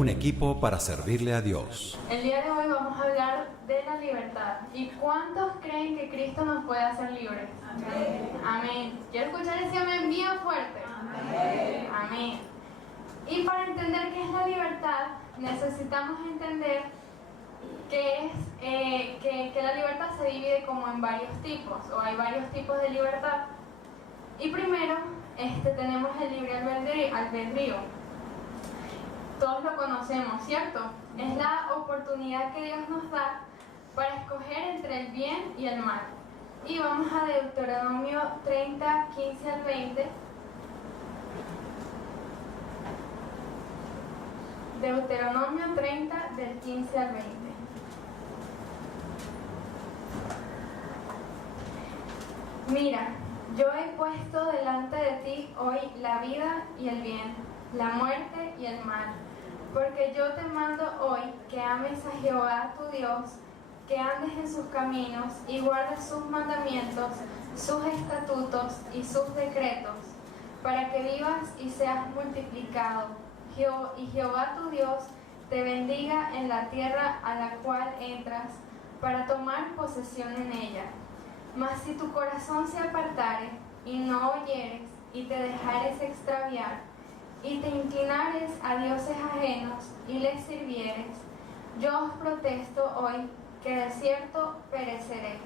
Un equipo para servirle a Dios. El día de hoy vamos a hablar de la libertad. ¿Y cuántos creen que Cristo nos puede hacer libres? Amén. Amén. Quiero escuchar ese amén bien fuerte. Amén. Amén. Y para entender qué es la libertad, necesitamos entender que la libertad se divide como en varios tipos, o hay varios tipos de libertad. Y primero, tenemos el libre albedrío. Todos lo conocemos, ¿cierto? Es la oportunidad que Dios nos da para escoger entre el bien y el mal. Y vamos a Deuteronomio 30, 15 al 20. Deuteronomio 30, del 15 al 20. Mira, yo he puesto delante de ti hoy la vida y el bien, la muerte y el mal. Porque yo te mando hoy que ames a Jehová tu Dios, que andes en sus caminos y guardes sus mandamientos, sus estatutos y sus decretos, para que vivas y seas multiplicado. Y Jehová tu Dios te bendiga en la tierra a la cual entras, para tomar posesión en ella. Mas si tu corazón se apartare y no oyeres y te dejares extraviar, y te inclinares a dioses ajenos y les sirvieres, yo os protesto hoy que de cierto pereceréis.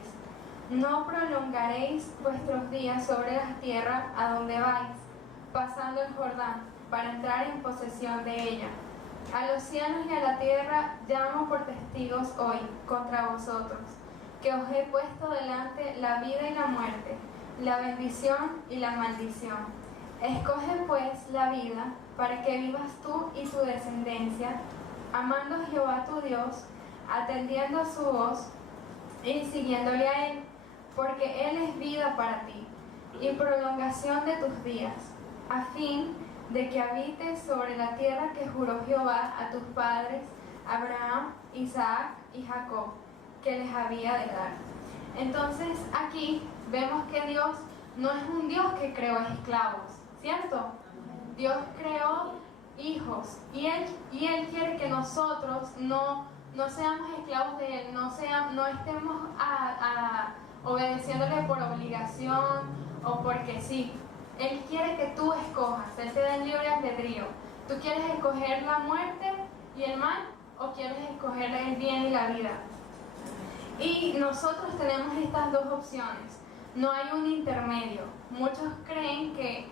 No prolongaréis vuestros días sobre la tierra a donde vais, pasando el Jordán, para entrar en posesión de ella. A los cielos y a la tierra llamo por testigos hoy contra vosotros, que os he puesto delante la vida y la muerte, la bendición y la maldición. Escoge pues la vida, para que vivas tú y tu descendencia, amando a Jehová tu Dios, atendiendo a su voz y siguiéndole a Él, porque Él es vida para ti y prolongación de tus días, a fin de que habites sobre la tierra que juró Jehová a tus padres, Abraham, Isaac y Jacob, que les había de dar. Entonces aquí vemos que Dios no es un Dios que creó esclavos, ¿cierto? Dios creó hijos y Él quiere que nosotros no seamos esclavos de Él, no estemos obedeciéndole por obligación o porque sí. Él quiere que tú escojas, Él te da el libre albedrío. ¿Tú quieres escoger la muerte y el mal o quieres escoger el bien y la vida? Y nosotros tenemos estas dos opciones, no hay un intermedio. Muchos creen que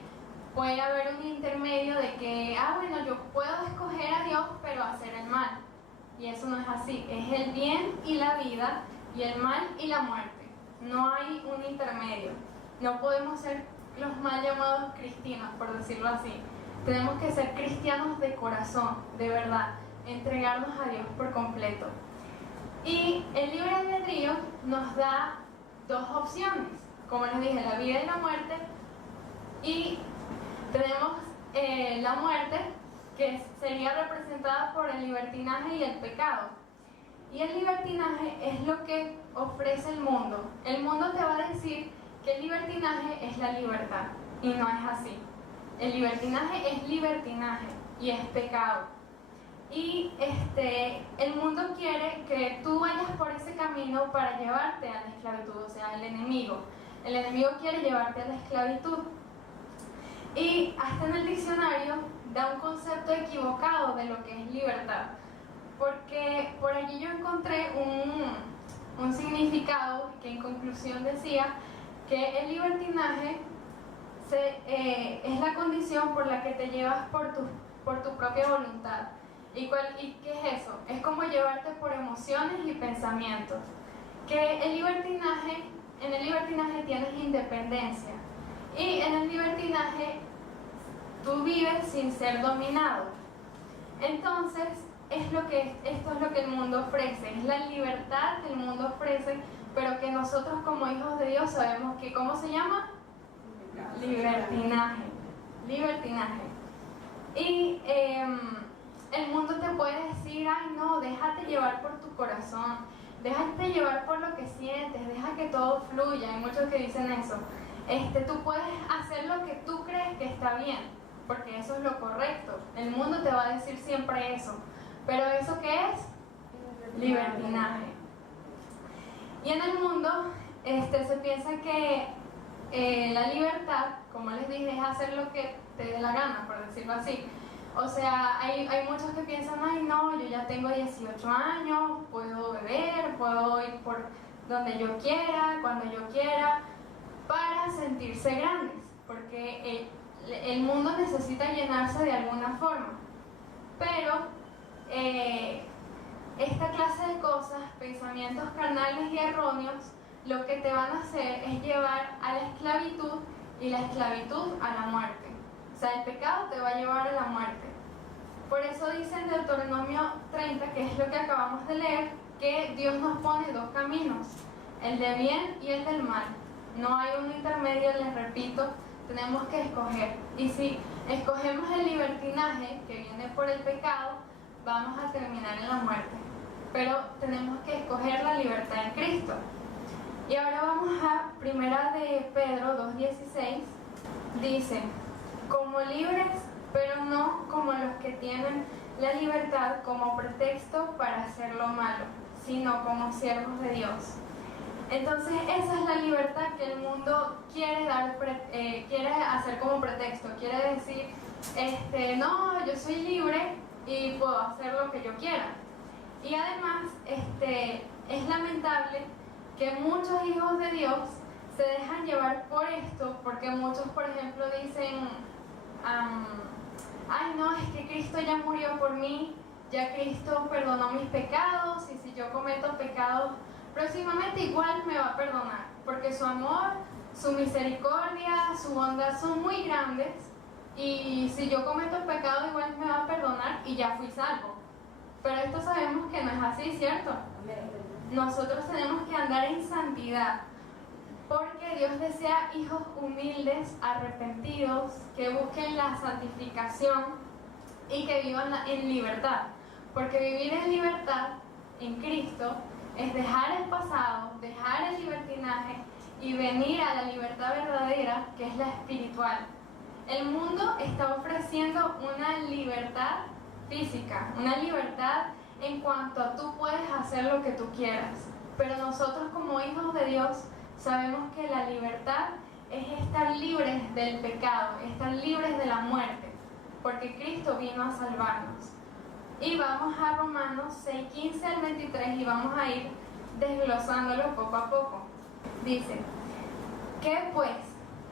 puede haber un intermedio de que, bueno, yo puedo escoger a Dios pero hacer el mal. Y eso no es así, es el bien y la vida y el mal y la muerte. No hay un intermedio. No podemos ser los mal llamados cristianos, por decirlo así. Tenemos que ser cristianos de corazón, de verdad, entregarnos a Dios por completo. Y el libre albedrío nos da dos opciones, como les dije, la vida y la muerte. Y tenemos la muerte, que sería representada por el libertinaje y el pecado. Y el libertinaje es lo que ofrece el mundo. El mundo te va a decir que el libertinaje es la libertad, y no es así. El libertinaje es libertinaje y es pecado. Y el mundo quiere que tú vayas por ese camino para llevarte a la esclavitud, o sea, el enemigo. El enemigo quiere llevarte a la esclavitud. Y hasta en el diccionario da un concepto equivocado de lo que es libertad, porque por allí yo encontré un significado que en conclusión decía que el libertinaje es la condición por la que te llevas por tu propia voluntad. ¿Y qué es eso? Es como llevarte por emociones y pensamientos. Que en el libertinaje tienes independencia. Y en el libertinaje tú vives sin ser dominado. Entonces, esto es lo que el mundo ofrece, es la libertad que el mundo ofrece, pero que nosotros como hijos de Dios sabemos que, ¿cómo se llama? Libertinaje. Y el mundo te puede decir, ay no, déjate llevar por tu corazón, déjate llevar por lo que sientes, deja que todo fluya. Hay muchos que dicen eso. Tú puedes hacer lo que tú crees que está bien, porque eso es lo correcto. El mundo te va a decir siempre eso. Pero ¿eso qué es? Libertinaje. Y en el mundo se piensa que la libertad, como les dije, es hacer lo que te dé la gana, por decirlo así. O sea, hay muchos que piensan, ay no, yo ya tengo 18 años, puedo beber, puedo ir por donde yo quiera, cuando yo quiera, para sentirse grandes, porque el mundo necesita llenarse de alguna forma. Pero esta clase de cosas, pensamientos carnales y erróneos, lo que te van a hacer es llevar a la esclavitud y la esclavitud a la muerte. O sea, el pecado te va a llevar a la muerte. Por eso dice en Deuteronomio 30, que es lo que acabamos de leer, que Dios nos pone dos caminos, el de bien y el del mal. No hay un intermedio, les repito, tenemos que escoger. Y si escogemos el libertinaje, que viene por el pecado, vamos a terminar en la muerte. Pero tenemos que escoger la libertad en Cristo. Y ahora vamos a Primera de Pedro 2:16. Dice, como libres, pero no como los que tienen la libertad como pretexto para hacer lo malo, sino como siervos de Dios. Entonces esa es la libertad que el mundo quiere hacer como pretexto. Quiere decir, no, yo soy libre y puedo hacer lo que yo quiera. Y además, es lamentable que muchos hijos de Dios se dejan llevar por esto, porque muchos, por ejemplo, dicen, ay no, es que Cristo ya murió por mí, ya Cristo perdonó mis pecados, y si yo cometo pecados, próximamente igual me va a perdonar, porque su amor, su misericordia, su bondad son muy grandes, y si yo cometo pecado igual me va a perdonar y ya fui salvo. Pero esto sabemos que no es así, ¿cierto? Nosotros tenemos que andar en santidad, porque Dios desea hijos humildes, arrepentidos, que busquen la santificación y que vivan en libertad. Porque vivir en libertad en Cristo es dejar el pasado, dejar el libertinaje y venir a la libertad verdadera, que es la espiritual. El mundo está ofreciendo una libertad física, una libertad en cuanto a tú puedes hacer lo que tú quieras. Pero nosotros como hijos de Dios sabemos que la libertad es estar libres del pecado, estar libres de la muerte, porque Cristo vino a salvarnos. Y vamos a Romanos 6:15 al 23 y vamos a ir desglosándolo poco a poco. Dice, ¿qué pues?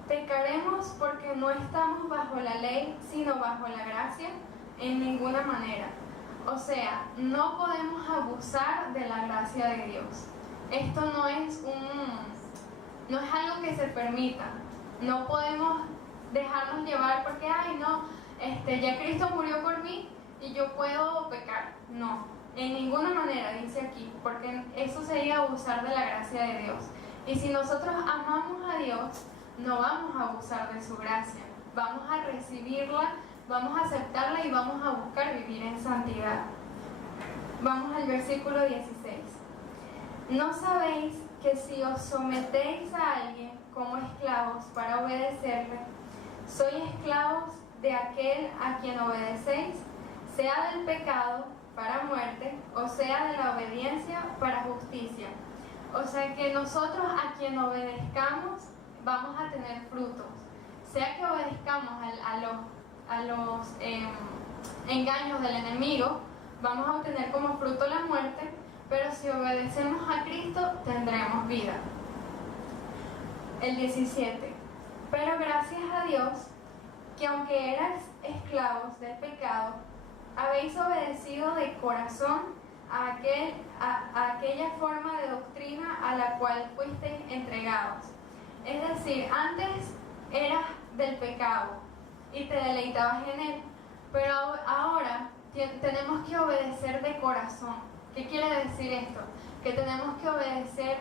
¿Pecaremos porque no estamos bajo la ley, sino bajo la gracia? En ninguna manera. O sea, no podemos abusar de la gracia de Dios. Esto no es algo que se permita. No podemos dejarnos llevar porque, ay no, ya Cristo murió por mí y yo puedo pecar. No, en ninguna manera dice aquí, porque eso sería abusar de la gracia de Dios. Y si nosotros amamos a Dios, no vamos a abusar de su gracia. Vamos a recibirla, vamos a aceptarla y vamos a buscar vivir en santidad. Vamos al versículo 16. ¿No sabéis que si os sometéis a alguien como esclavos para obedecerle, sois esclavos de aquel a quien obedecéis, sea del pecado para muerte, o sea de la obediencia para justicia? O sea que nosotros a quien obedezcamos vamos a tener frutos. Sea que obedezcamos a los engaños del enemigo, vamos a obtener como fruto la muerte, pero si obedecemos a Cristo tendremos vida. El 17. Pero gracias a Dios, que aunque erais esclavos del pecado, habéis obedecido de corazón a aquella forma de doctrina a la cual fuisteis entregados. Es decir, antes eras del pecado y te deleitabas en él, pero ahora tenemos que obedecer de corazón. ¿Qué quiere decir esto? Que tenemos que obedecer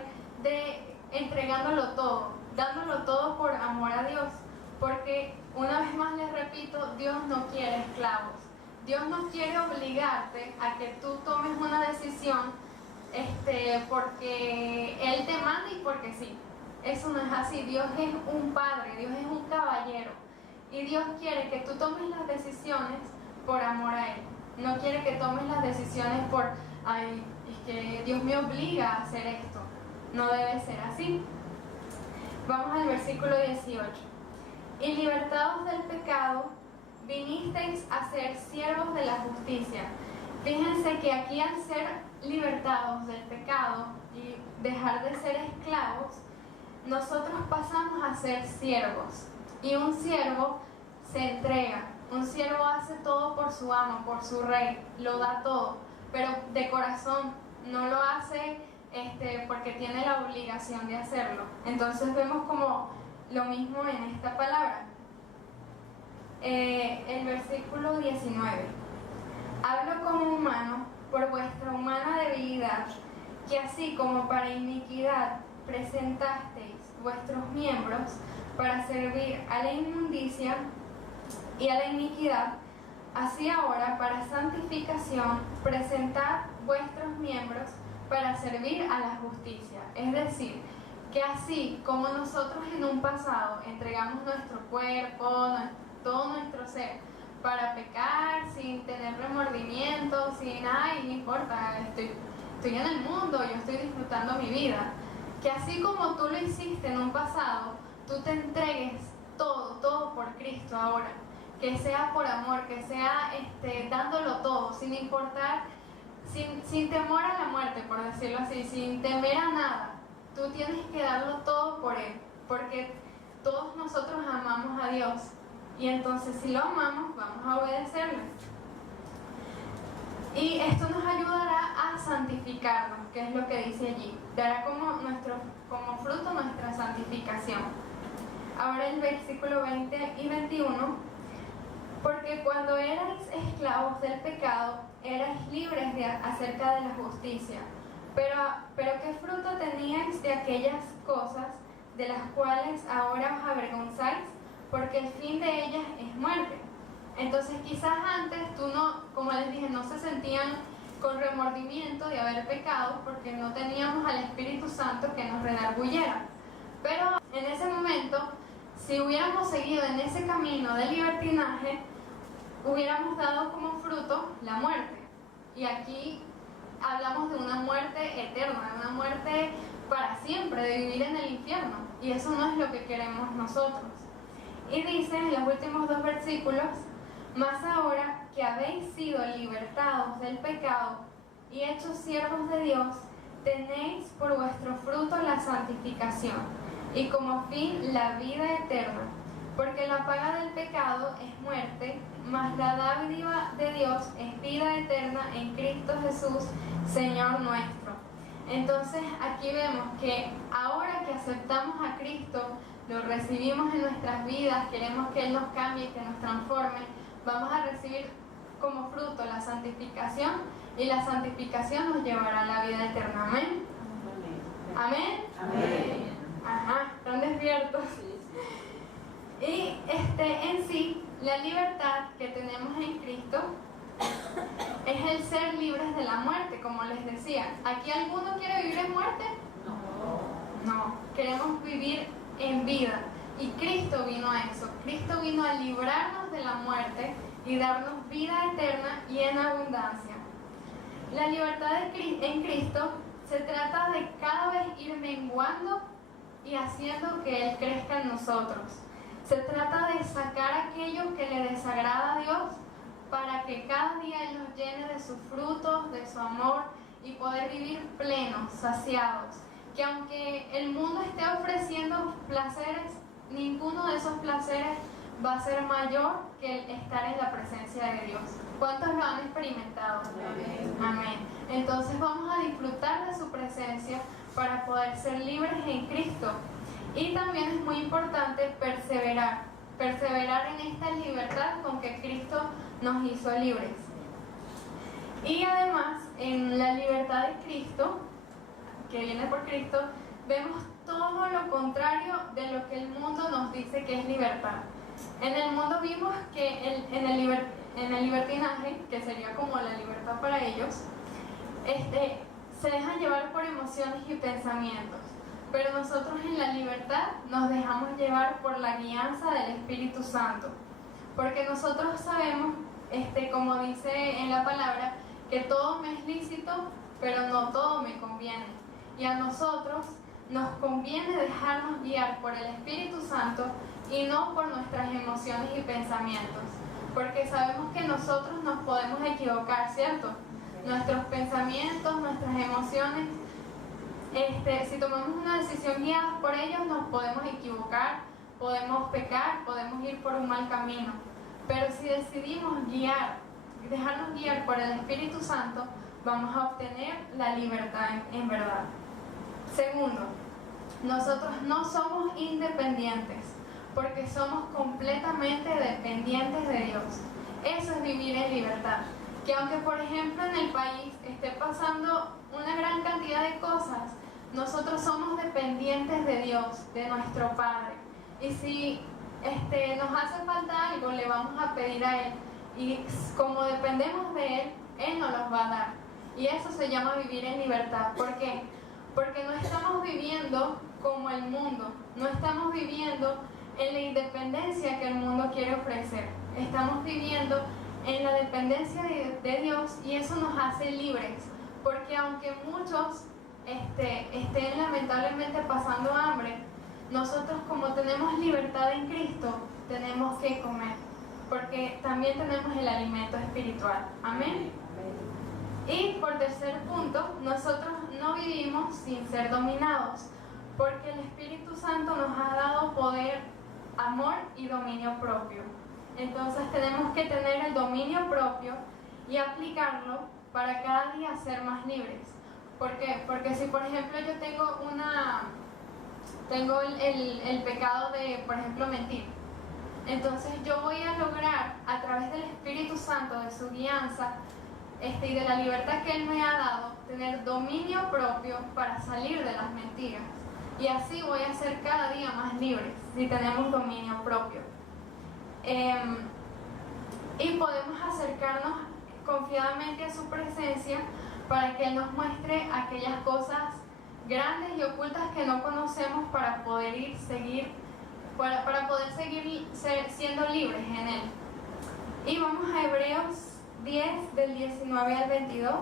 entregándolo todo, dándolo todo por amor a Dios, porque una vez más les repito, Dios no quiere esclavos. Dios no quiere obligarte a que tú tomes una decisión porque Él te manda y porque sí. Eso no es así. Dios es un padre, Dios es un caballero y Dios quiere que tú tomes las decisiones por amor a Él. No quiere que tomes las decisiones por, ay, es que Dios me obliga a hacer esto. No debe ser así. Vamos al versículo 18. Y libertados del pecado, vinisteis a ser siervos de la justicia. Fíjense que aquí, al ser libertados del pecado y dejar de ser esclavos, nosotros pasamos a ser siervos. Y un siervo se entrega. Un siervo hace todo por su amo, por su rey, lo da todo, pero de corazón, no lo hace porque tiene la obligación de hacerlo. Entonces vemos como lo mismo en esta palabra. El versículo 19. Hablo como humano por vuestra humana debilidad, que así como para iniquidad presentasteis vuestros miembros para servir a la inmundicia y a la iniquidad, así ahora para santificación presentad vuestros miembros para servir a la justicia. Es decir, que así como nosotros en un pasado entregamos nuestro cuerpo, todo nuestro ser para pecar sin tener remordimiento, sin ay, no importa, estoy en el mundo, yo estoy disfrutando mi vida, que así como tú lo hiciste en un pasado, tú te entregues todo por Cristo ahora, que sea por amor, que sea dándolo todo, sin importar, sin temor a la muerte, por decirlo así, sin temer a nada. Tú tienes que darlo todo por Él, porque todos nosotros amamos a Dios, y entonces si lo amamos, vamos a obedecerle. Y esto nos ayudará a santificarnos, que es lo que dice allí. Dará como fruto nuestra santificación. Ahora el versículo 20 y 21. Porque cuando erais esclavos del pecado, erais libres acerca de la justicia. Pero ¿qué fruto teníais de aquellas cosas de las cuales ahora os avergonzáis? Porque el fin de ellas es muerte. Entonces quizás antes tú no, como les dije, no se sentían con remordimiento de haber pecado porque no teníamos al Espíritu Santo que nos redarguyera. Pero en ese momento, si hubiéramos seguido en ese camino de libertinaje, hubiéramos dado como fruto la muerte. Y aquí hablamos de una muerte eterna, de una muerte para siempre, de vivir en el infierno. Y eso no es lo que queremos nosotros. Y dice en los últimos 2 versículos: mas ahora que habéis sido libertados del pecado y hechos siervos de Dios, tenéis por vuestro fruto la santificación y como fin la vida eterna. Porque la paga del pecado es muerte, mas la dádiva de Dios es vida eterna en Cristo Jesús, Señor nuestro. Entonces aquí vemos que ahora que aceptamos a Cristo, lo recibimos en nuestras vidas, queremos que Él nos cambie, que nos transforme, vamos a recibir como fruto la santificación, y la santificación nos llevará a la vida eterna. Amén. Amén. Amén. Ajá, ¿están despiertos? Y en sí, la libertad que tenemos en Cristo es el ser libres de la muerte, como les decía. ¿Aquí alguno quiere vivir en muerte? No, queremos vivir en vida. Y Cristo vino a eso. Cristo vino a librarnos de la muerte y darnos vida eterna y en abundancia. La libertad en Cristo se trata de cada vez ir menguando y haciendo que Él crezca en nosotros. Se trata de sacar aquello que le desagrada a Dios para que cada día Él nos llene de sus frutos, de su amor y poder vivir plenos, saciados. Que aunque el mundo esté ofreciendo placeres, ninguno de esos placeres va a ser mayor que el estar en la presencia de Dios. ¿Cuántos lo han experimentado? Amén. Amén. Entonces vamos a disfrutar de su presencia para poder ser libres en Cristo. Y también es muy importante perseverar en esta libertad con que Cristo nos hizo libres. Y además, en la libertad de Cristo, que viene por Cristo, vemos todo lo contrario de lo que el mundo nos dice que es libertad. En el mundo vimos que en el libertinaje, que sería como la libertad para ellos, se dejan llevar por emociones y pensamientos. Pero nosotros en la libertad nos dejamos llevar por la guianza del Espíritu Santo. Porque nosotros sabemos como dice en la palabra, que todo me es lícito, pero no todo me conviene. Y a nosotros nos conviene dejarnos guiar por el Espíritu Santo y no por nuestras emociones y pensamientos, porque sabemos que nosotros nos podemos equivocar, ¿cierto? Nuestros pensamientos, nuestras emociones, si tomamos una decisión guiada por ellos, nos podemos equivocar, podemos pecar, podemos ir por un mal camino. Pero si decidimos dejarnos guiar por el Espíritu Santo, vamos a obtener la libertad en verdad. Segundo, nosotros no somos independientes, porque somos completamente dependientes de Dios. Eso es vivir en libertad. Que aunque, por ejemplo, en el país esté pasando una gran cantidad de cosas, nosotros somos dependientes de Dios, de nuestro Padre. Y si nos hace falta algo, le vamos a pedir a Él. Y como dependemos de Él, Él nos los va a dar. Y eso se llama vivir en libertad. ¿Por qué? Porque no estamos viviendo como el mundo. No estamos viviendo en la independencia que el mundo quiere ofrecer. Estamos viviendo en la dependencia de Dios, y eso nos hace libres. Porque aunque muchos estén lamentablemente pasando hambre, nosotros, como tenemos libertad en Cristo, tenemos que comer, porque también tenemos el alimento espiritual. Amén. Y por tercer punto, nosotros no vivimos sin ser dominados, porque el Espíritu Santo nos ha dado poder, amor y dominio propio. Entonces tenemos que tener el dominio propio y aplicarlo para cada día ser más libres. ¿Por qué? Porque si, por ejemplo, yo tengo el pecado de, por ejemplo, mentir, entonces yo voy a lograr, a través del Espíritu Santo, de su guianza y de la libertad que Él me ha dado, tener dominio propio para salir de las mentiras. Y así voy a ser cada día más libres, si tenemos dominio propio. Y podemos acercarnos confiadamente a su presencia para que Él nos muestre aquellas cosas grandes y ocultas que no conocemos, para poder seguir siendo libres en Él. Y vamos a Hebreos 10, del 19 al 22.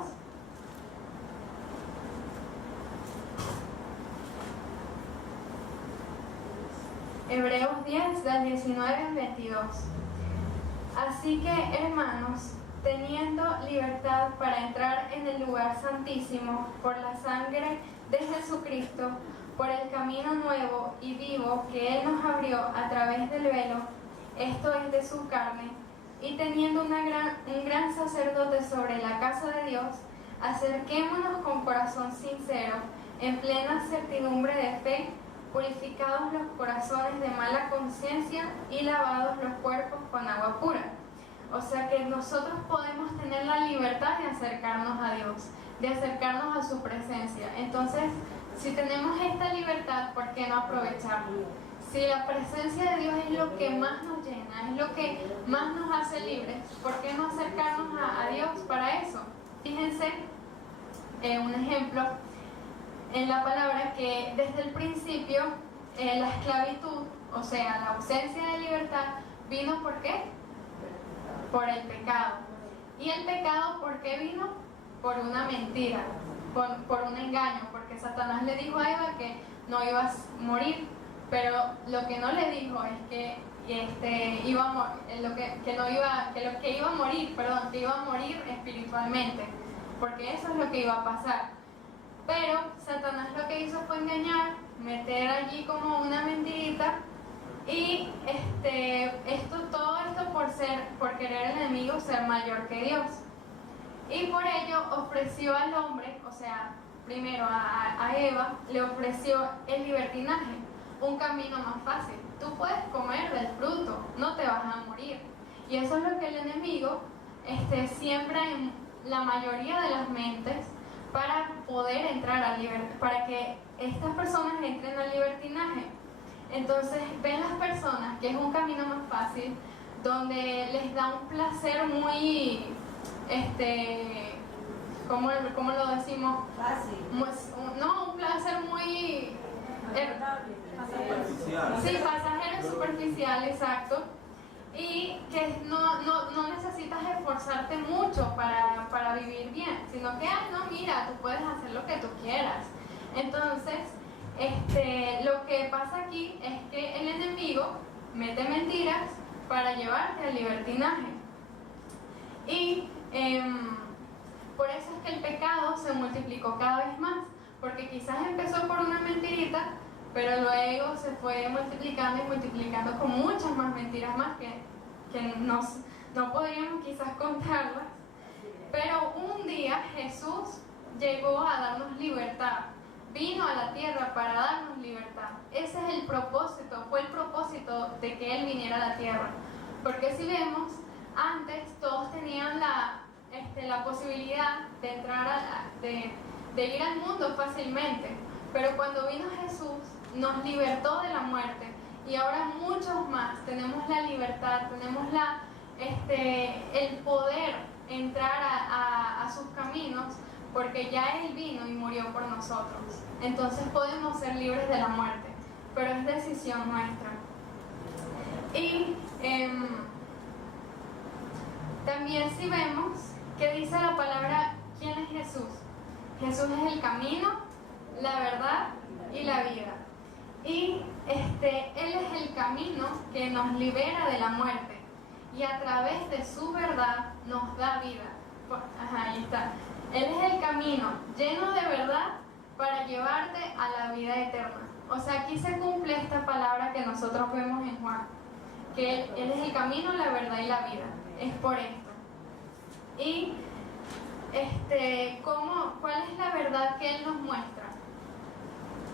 Hebreos 10, del 19 al 22. Así que, hermanos, teniendo libertad para entrar en el lugar santísimo por la sangre de Jesucristo, por el camino nuevo y vivo que Él nos abrió a través del velo, esto es de su carne, y teniendo un gran sacerdote sobre la casa de Dios, acerquémonos con corazón sincero, en plena certidumbre de fe, purificados los corazones de mala conciencia y lavados los cuerpos con agua pura. O sea que nosotros podemos tener la libertad de acercarnos a Dios, de acercarnos a su presencia. Entonces, si tenemos esta libertad, ¿por qué no aprovecharla? Si la presencia de Dios es lo que más nos llena, es lo que más nos hace libres, ¿por qué no acercarnos a Dios para eso? Fíjense, un ejemplo en la palabra, que desde el principio la esclavitud, o sea, la ausencia de libertad, vino ¿por qué? Por el pecado. ¿Y el pecado por qué vino? Por una mentira, por un engaño, porque Satanás le dijo a Eva que no iba a morir, pero lo que no le dijo es que iba a morir espiritualmente, porque eso es lo que iba a pasar. Pero Satanás lo que hizo fue engañar, meter allí como una mentirita, y todo esto por querer el enemigo ser mayor que Dios. Y por ello ofreció al hombre, o sea, primero a Eva, le ofreció el libertinaje, un camino más fácil. Tú puedes comer del fruto, no te vas a morir. Y eso es lo que el enemigo siembra en la mayoría de las mentes, para poder entrar al para que estas personas entren al libertinaje. Entonces ven las personas que es un camino más fácil, donde les da un placer muy, ¿cómo lo decimos? Fácil. No, un placer muy superficial. Sí, pasajero, superficial, exacto. y que no necesitas esforzarte mucho para vivir bien, sino que, no, mira, tú puedes hacer lo que tú quieras. Entonces, lo que pasa aquí es que el enemigo mete mentiras para llevarte al libertinaje. Y por eso es que el pecado se multiplicó cada vez más, porque quizás empezó por una mentirita, pero luego se fue multiplicando y multiplicando con muchas más mentiras más que no podríamos quizás contarlas. Pero un día Jesús llegó a darnos libertad, vino a la tierra para darnos libertad. Ese es el propósito, fue el propósito de que Él viniera a la tierra. Porque si vemos, antes todos tenían la posibilidad de entrar, de ir al mundo fácilmente. Pero cuando vino Jesús, nos libertó de la muerte. Y ahora muchos más tenemos la libertad, tenemos el poder entrar a sus caminos, porque ya Él vino y murió por nosotros. Entonces podemos ser libres de la muerte, pero es decisión nuestra. Y también si vemos que dice la palabra, ¿quién es Jesús? Jesús es el camino, la verdad y la vida. Y Él es el camino que nos libera de la muerte y a través de su verdad nos da vida. Ahí está. Él es el camino lleno de verdad para llevarte a la vida eterna. O sea, aquí se cumple esta palabra que nosotros vemos en Juan, que Él es el camino, la verdad y la vida. Es por esto. Y ¿cuál es la verdad que Él nos muestra?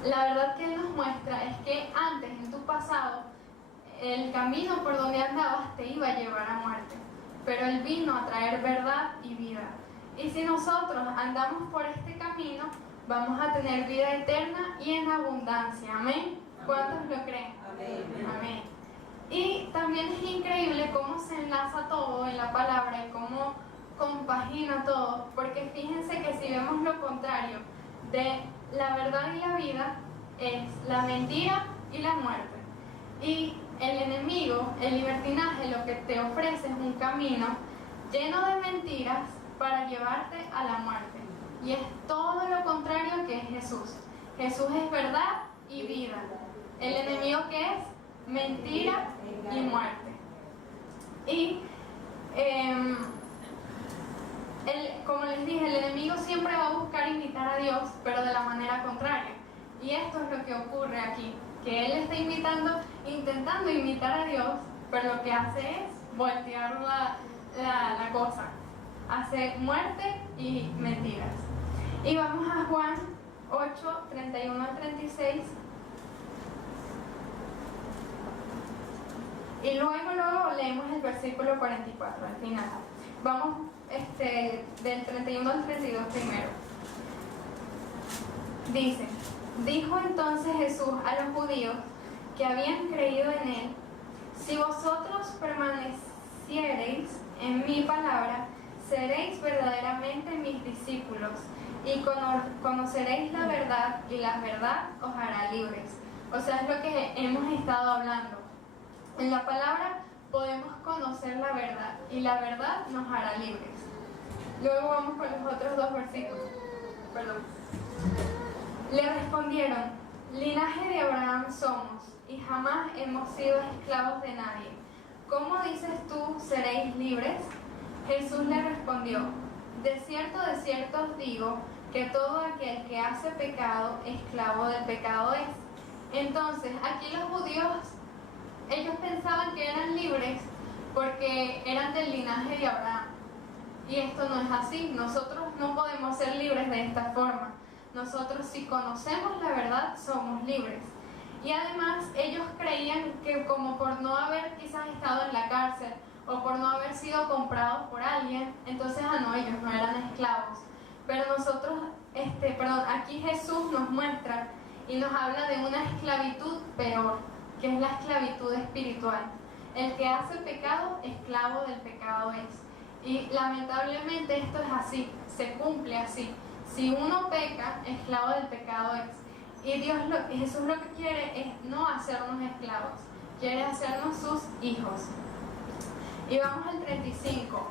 La verdad que Él nos muestra es que antes, en tu pasado, el camino por donde andabas te iba a llevar a muerte, pero Él vino a traer verdad y vida. Y si nosotros andamos por este camino, vamos a tener vida eterna y en abundancia. Amén. ¿Cuántos lo creen? Amén. Amén. Y también es increíble cómo se enlaza todo en la palabra y cómo compagina todo, porque fíjense que si vemos lo contrario de la verdad y la vida, es la mentira y la muerte. Y el enemigo, el libertinaje, lo que te ofrece es un camino lleno de mentiras para llevarte a la muerte. Y es todo lo contrario que es Jesús. Jesús es verdad y vida. El enemigo, ¿qué es? Mentira y muerte. Y como les dije, el enemigo siempre va a buscar imitar a Dios, pero de la manera contraria. Y esto es lo que ocurre aquí, que Él está intentando imitar a Dios, pero lo que hace es voltear la cosa. Hace muerte y mentiras. Y vamos a Juan 8, 31 al 36. Y luego leemos el versículo 44 al final. Vamos del 31 al 32 primero. Dice: dijo entonces Jesús a los judíos que habían creído en Él: si vosotros permaneciereis en mi palabra, seréis verdaderamente mis discípulos, y conoceréis la verdad, y la verdad os hará libres. O sea, es lo que hemos estado hablando. En la palabra podemos conocer la verdad, y la verdad nos hará libres. Luego vamos con los otros dos versículos. Perdón. Le respondieron: linaje de Abraham somos, y jamás hemos sido esclavos de nadie. ¿Cómo dices tú, seréis libres? Jesús le respondió: de cierto os digo, que todo aquel que hace pecado, esclavo del pecado es. Entonces, aquí los judíos, ellos pensaban que eran libres porque eran del linaje de Abraham. Y esto no es así. Nosotros no podemos ser libres de esta forma. Nosotros, si conocemos la verdad, somos libres. Y además, ellos creían que como por no haber quizás estado en la cárcel o por no haber sido comprados por alguien, entonces no, ellos no eran esclavos. Pero nosotros, aquí Jesús nos muestra y nos habla de una esclavitud peor, que es la esclavitud espiritual. El que hace pecado, esclavo del pecado es. Y lamentablemente esto es así, se cumple así. Si uno peca, esclavo del pecado es. Y Jesús lo que quiere es no hacernos esclavos, quiere hacernos sus hijos. Y vamos al 35.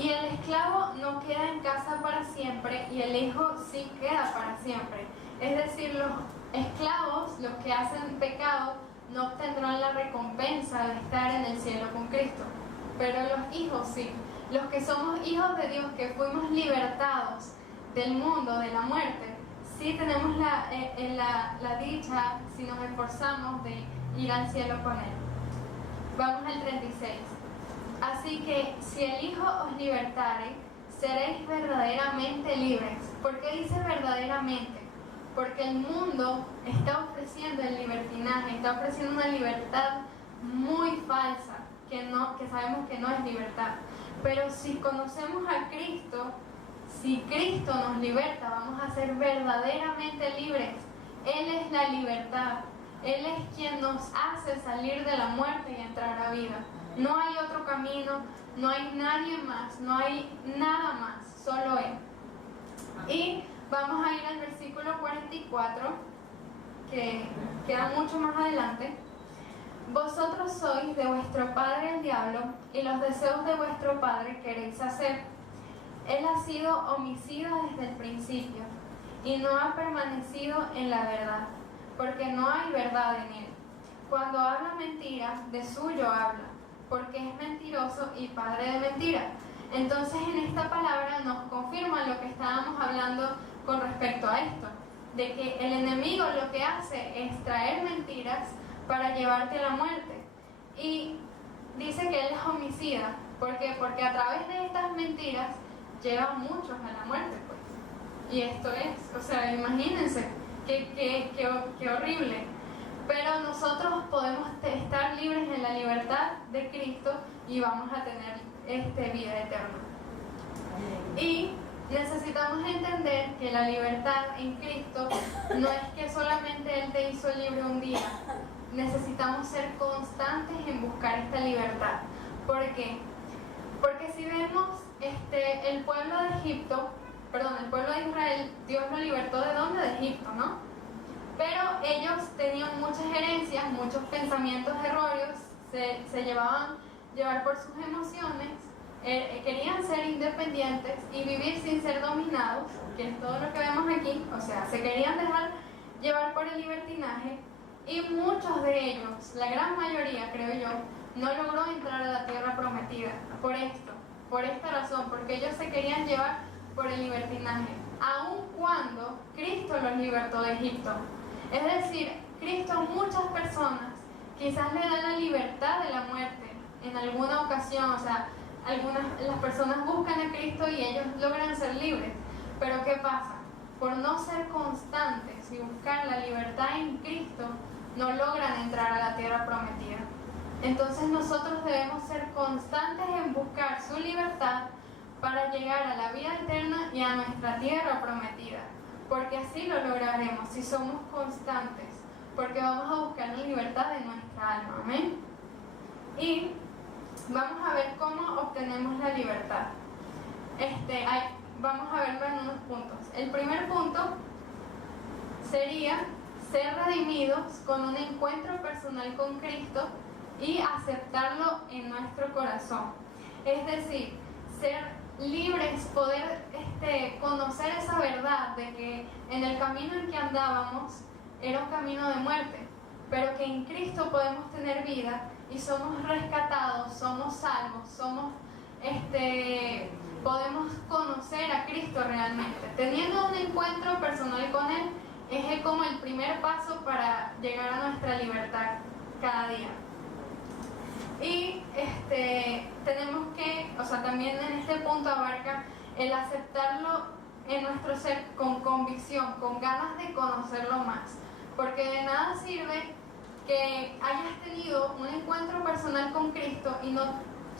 Y el esclavo no queda en casa para siempre y el hijo sí queda para siempre. Es decir, los esclavos, los que hacen pecado, no obtendrán la recompensa de estar en el cielo con Cristo. Pero los hijos sí. Los que somos hijos de Dios, que fuimos libertados del mundo, de la muerte, sí tenemos la dicha, si nos esforzamos, de ir al cielo con Él. Vamos al 36. Así que si el Hijo os libertare, seréis verdaderamente libres. ¿Por qué dice verdaderamente? Porque el mundo está ofreciendo el libertinaje, está ofreciendo una libertad muy falsa, que sabemos que no es libertad. Pero si conocemos a Cristo, si Cristo nos liberta, vamos a ser verdaderamente libres. Él es la libertad. Él es quien nos hace salir de la muerte y entrar a vida. No hay otro camino, no hay nadie más, no hay nada más, solo Él. Y vamos a ir al versículo 44, que queda mucho más adelante. Vosotros sois de vuestro padre el diablo, y los deseos de vuestro padre queréis hacer. Él ha sido homicida desde el principio, y no ha permanecido en la verdad, porque no hay verdad en él. Cuando habla mentira, de suyo habla, porque es mentiroso y padre de mentira. Entonces en esta palabra nos confirma lo que estábamos hablando con respecto a esto, de que el enemigo lo que hace es traer mentiras para llevarte a la muerte. Y dice que él es homicida. ¿Por qué? Porque a través de estas mentiras lleva a muchos a la muerte, pues. Y esto es, o sea, imagínense, qué horrible. Pero nosotros podemos estar libres en la libertad de Cristo y vamos a tener vida eterna. Y necesitamos entender que la libertad en Cristo no es que solamente Él te hizo libre un día. Necesitamos ser constantes en buscar esta libertad. ¿Por qué? Porque si vemos el pueblo de Israel, Dios lo libertó ¿de dónde? De Egipto, ¿no? Pero ellos tenían muchas herencias, muchos pensamientos erróneos, se llevaban llevar por sus emociones, querían ser independientes y vivir sin ser dominados, que es todo lo que vemos aquí. O sea, se querían dejar llevar por el libertinaje, y muchos de ellos, la gran mayoría creo yo, no logró entrar a la tierra prometida por esta razón, porque ellos se querían llevar por el libertinaje, aun cuando Cristo los libertó de Egipto. Es decir, Cristo a muchas personas quizás le da la libertad de la muerte en alguna ocasión. O sea, las personas buscan a Cristo y ellos logran ser libres. Pero ¿qué pasa? Por no ser constantes y buscar la libertad en Cristo, no logran entrar a la tierra prometida. Entonces nosotros debemos ser constantes en buscar su libertad para llegar a la vida eterna y a nuestra tierra prometida. Porque así lo lograremos si somos constantes, porque vamos a buscar la libertad de nuestra alma. Amén. Y vamos a ver cómo obtenemos la libertad. Vamos a verlo en unos puntos. El primer punto sería ser redimidos con un encuentro personal con Cristo y aceptarlo en nuestro corazón. Es decir, ser libres, poder conocer esa verdad de que en el camino en que andábamos era un camino de muerte, pero que en Cristo podemos tener vida y somos rescatados, somos salvos, podemos conocer a Cristo realmente. Teniendo un encuentro personal con Él es como el primer paso para llegar a nuestra libertad cada día. Y tenemos que, también en este punto abarca el aceptarlo en nuestro ser con convicción, con ganas de conocerlo más. Porque de nada sirve que hayas tenido un encuentro personal con Cristo y no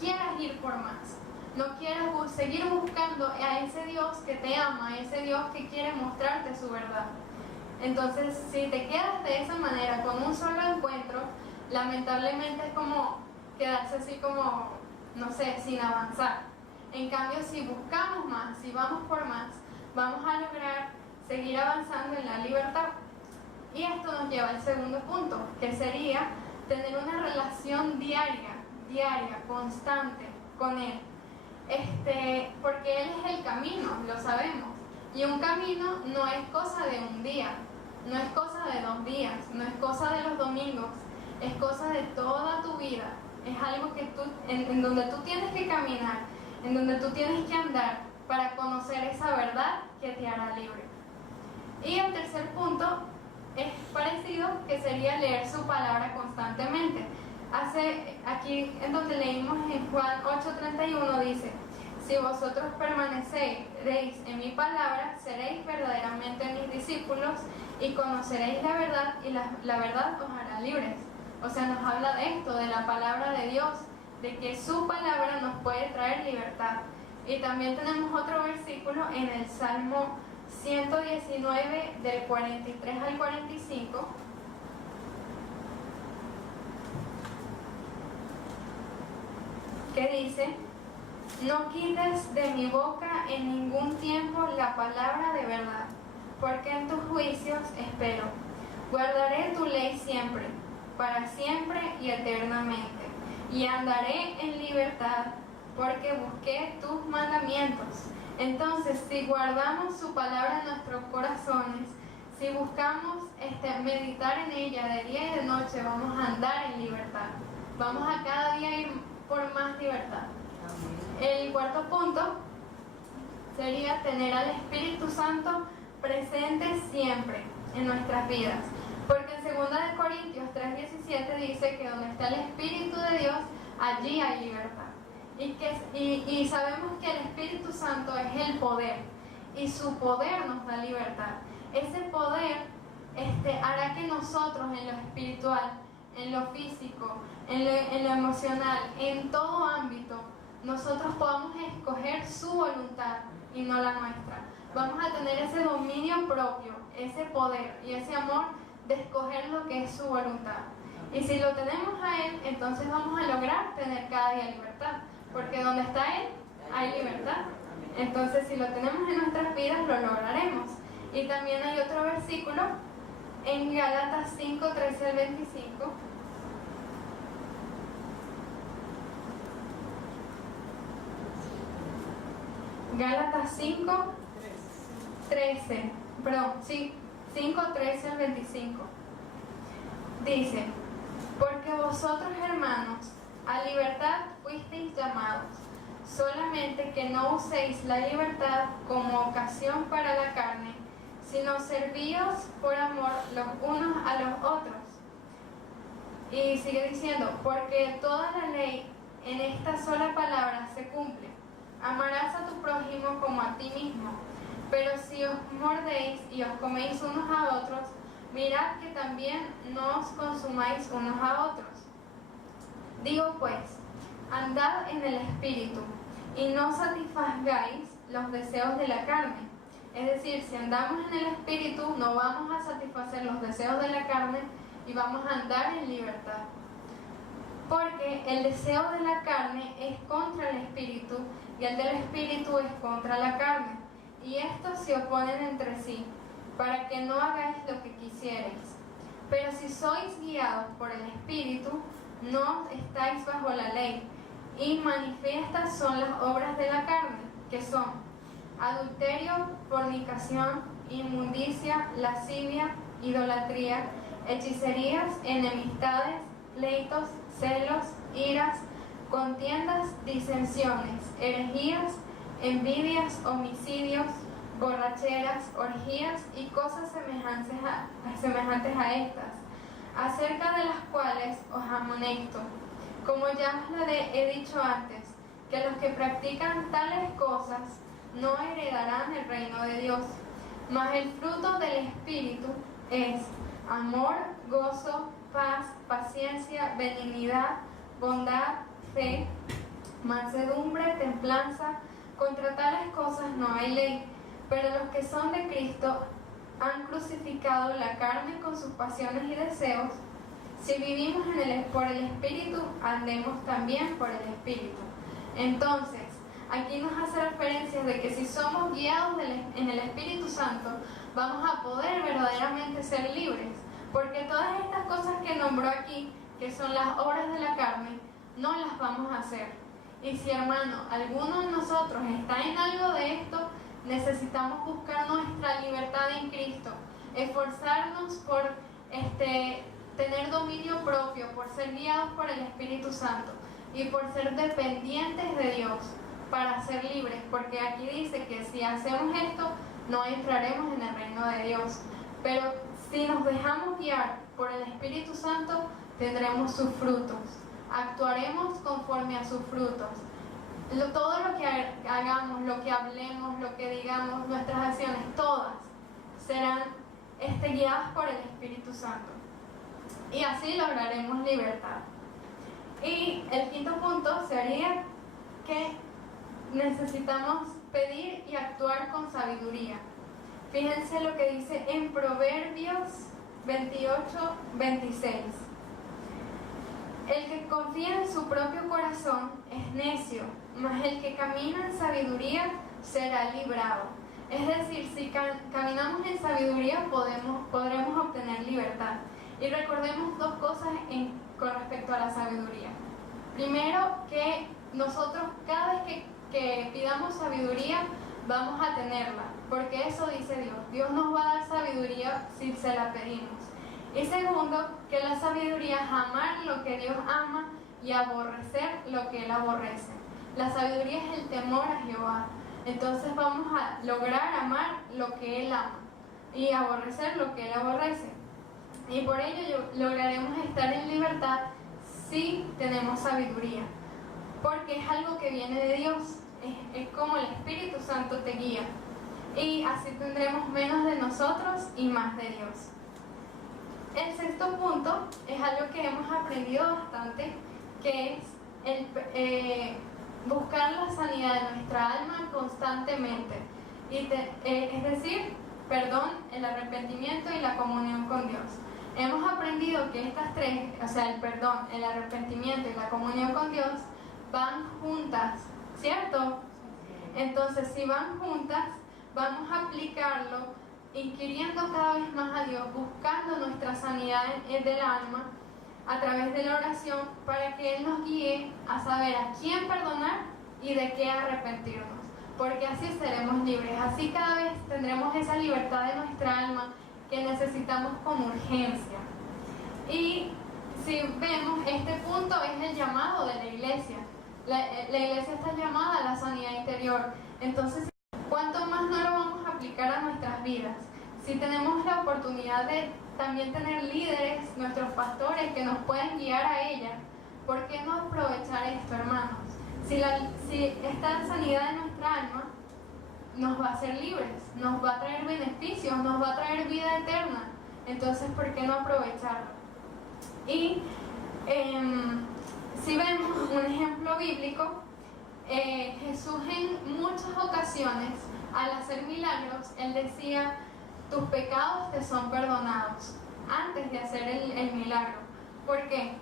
quieras ir por más. No quieras seguir buscando a ese Dios que te ama, a ese Dios que quiere mostrarte su verdad. Entonces, si te quedas de esa manera, con un solo encuentro, lamentablemente es como quedarse así como, no sé, sin avanzar. En cambio, si buscamos más, si vamos por más, vamos a lograr seguir avanzando en la libertad. Y esto nos lleva al segundo punto, que sería tener una relación diaria diaria, constante con Él. Porque Él es el camino, lo sabemos. Y un camino no es cosa de un día, no es cosa de 2 días, no es cosa de los domingos, es cosa de toda tu vida. Es algo que en donde tú tienes que caminar, en donde tú tienes que andar para conocer esa verdad que te hará libre. Y el tercer punto es parecido, que sería leer su palabra constantemente. Aquí en donde leímos en Juan 8:31 dice: si vosotros permaneceréis en mi palabra, seréis verdaderamente mis discípulos y conoceréis la verdad, y la verdad os hará libres. O sea, nos habla de esto, de la palabra de Dios, de que su palabra nos puede traer libertad. Y también tenemos otro versículo en el Salmo 119, del 43 al 45, que dice: no quites de mi boca en ningún tiempo la palabra de verdad, porque en tus juicios espero. Guardaré tu ley siempre, para siempre y eternamente, y andaré en libertad, porque busqué tus mandamientos. Entonces, si guardamos su palabra en nuestros corazones, si buscamos meditar en ella de día y de noche, vamos a andar en libertad. Vamos a cada día ir por más libertad. El cuarto punto sería tener al Espíritu Santo presente siempre en nuestras vidas. Porque en 2 Corintios 3:17 dice que donde está el Espíritu de Dios, allí hay libertad. Y sabemos que el Espíritu Santo es el poder, y su poder nos da libertad. Ese poder hará que nosotros en lo espiritual, en lo físico, en lo emocional, en todo ámbito, nosotros podamos escoger su voluntad y no la nuestra. Vamos a tener ese dominio propio, ese poder y ese amor de escoger lo que es su voluntad. Y si lo tenemos a Él, entonces vamos a lograr tener cada día libertad, porque donde está Él hay libertad. Entonces, si lo tenemos en nuestras vidas, lo lograremos. Y también hay otro versículo en Gálatas 5:13 al 25. Gálatas 5:13 al 25. Dice: porque vosotros, hermanos, a libertad fuisteis llamados, solamente que no uséis la libertad como ocasión para la carne, sino servíos por amor los unos a los otros. Y sigue diciendo: porque toda la ley en esta sola palabra se cumple: amarás a tu prójimo como a ti mismo. Pero si os mordéis y os coméis unos a otros, mirad que también no os consumáis unos a otros. Digo pues, andad en el Espíritu, y no satisfagáis los deseos de la carne. Es decir, si andamos en el Espíritu, no vamos a satisfacer los deseos de la carne y vamos a andar en libertad. Porque el deseo de la carne es contra el Espíritu, y el del Espíritu es contra la carne. Y estos se oponen entre sí, para que no hagáis lo que quisierais. Pero si sois guiados por el Espíritu, no estáis bajo la ley. Y manifiestas son las obras de la carne, que son adulterio, fornicación, inmundicia, lascivia, idolatría, hechicerías, enemistades, pleitos, celos, iras, contiendas, disensiones, herejías, envidias, homicidios, borracheras, orgías y cosas semejantes a estas, acerca de las cuales os amonesto, como ya os lo he dicho antes, que los que practican tales cosas no heredarán el reino de Dios. Mas el fruto del Espíritu es amor, gozo, paz, paciencia, benignidad, bondad, fe, mansedumbre, templanza. Contra tales cosas no hay ley. Pero los que son de Cristo han crucificado la carne con sus pasiones y deseos. Si vivimos por el Espíritu, andemos también por el Espíritu. Entonces, aquí nos hace referencia de que si somos guiados en el Espíritu Santo, vamos a poder verdaderamente ser libres. Porque todas estas cosas que nombró aquí, que son las obras de la carne, no las vamos a hacer. Y si, hermano, alguno de nosotros está en algo de esto, necesitamos buscar nuestra libertad en Cristo, esforzarnos por tener dominio propio, por ser guiados por el Espíritu Santo y por ser dependientes de Dios para ser libres, porque aquí dice que si hacemos esto no entraremos en el reino de Dios, pero si nos dejamos guiar por el Espíritu Santo tendremos sus frutos, actuaremos conforme a sus frutos. Todo lo que hagamos, lo que hablemos, lo que digamos, nuestras acciones, todas serán guiadas por el Espíritu Santo. Y así lograremos libertad. Y el quinto punto sería que necesitamos pedir y actuar con sabiduría. Fíjense lo que dice en Proverbios 28:26. El que confía en su propio corazón es necio, mas el que camina en sabiduría será librado. Es decir, si caminamos en sabiduría podremos obtener libertad. Y recordemos dos cosas con respecto a la sabiduría. Primero, que nosotros cada vez que pidamos sabiduría vamos a tenerla, porque eso dice Dios. Dios nos va a dar sabiduría si se la pedimos. Y segundo, que la sabiduría es amar lo que Dios ama y aborrecer lo que Él aborrece. La sabiduría es el temor a Jehová. Entonces vamos a lograr amar lo que Él ama y aborrecer lo que Él aborrece. Y por ello lograremos estar en libertad si tenemos sabiduría, porque es algo que viene de Dios, es como el Espíritu Santo te guía. Y así tendremos menos de nosotros y más de Dios. El sexto punto es algo que hemos aprendido bastante, que es buscar la sanidad de nuestra alma constantemente. Es decir, perdón, el arrepentimiento y la comunión con Dios. Hemos aprendido que estas tres, o sea, el perdón, el arrepentimiento y la comunión con Dios, van juntas, ¿cierto? Entonces, si van juntas, vamos a aplicarlo inquiriendo cada vez más a Dios, buscando nuestra sanidad del alma a través de la oración para que Él nos guíe a saber a quién perdonar y de qué arrepentirnos, porque así seremos libres, así cada vez tendremos esa libertad de nuestra alma que necesitamos con urgencia. Y si vemos, este punto es el llamado de la iglesia. La iglesia está llamada a la sanidad interior. Entonces, ¿cuánto más no lo vamos a aplicar a nuestras vidas? Si tenemos la oportunidad de también tener líderes, nuestros pastores, que nos pueden guiar a ella, ¿por qué no aprovechar esto, hermanos? Si esta sanidad de nuestra alma nos va a hacer libres, nos va a traer beneficios, nos va a traer vida eterna, entonces ¿por qué no aprovecharlo? Y si vemos un ejemplo bíblico, Jesús en muchas ocasiones al hacer milagros, Él decía: tus pecados te son perdonados, antes de hacer el milagro. ¿Por qué?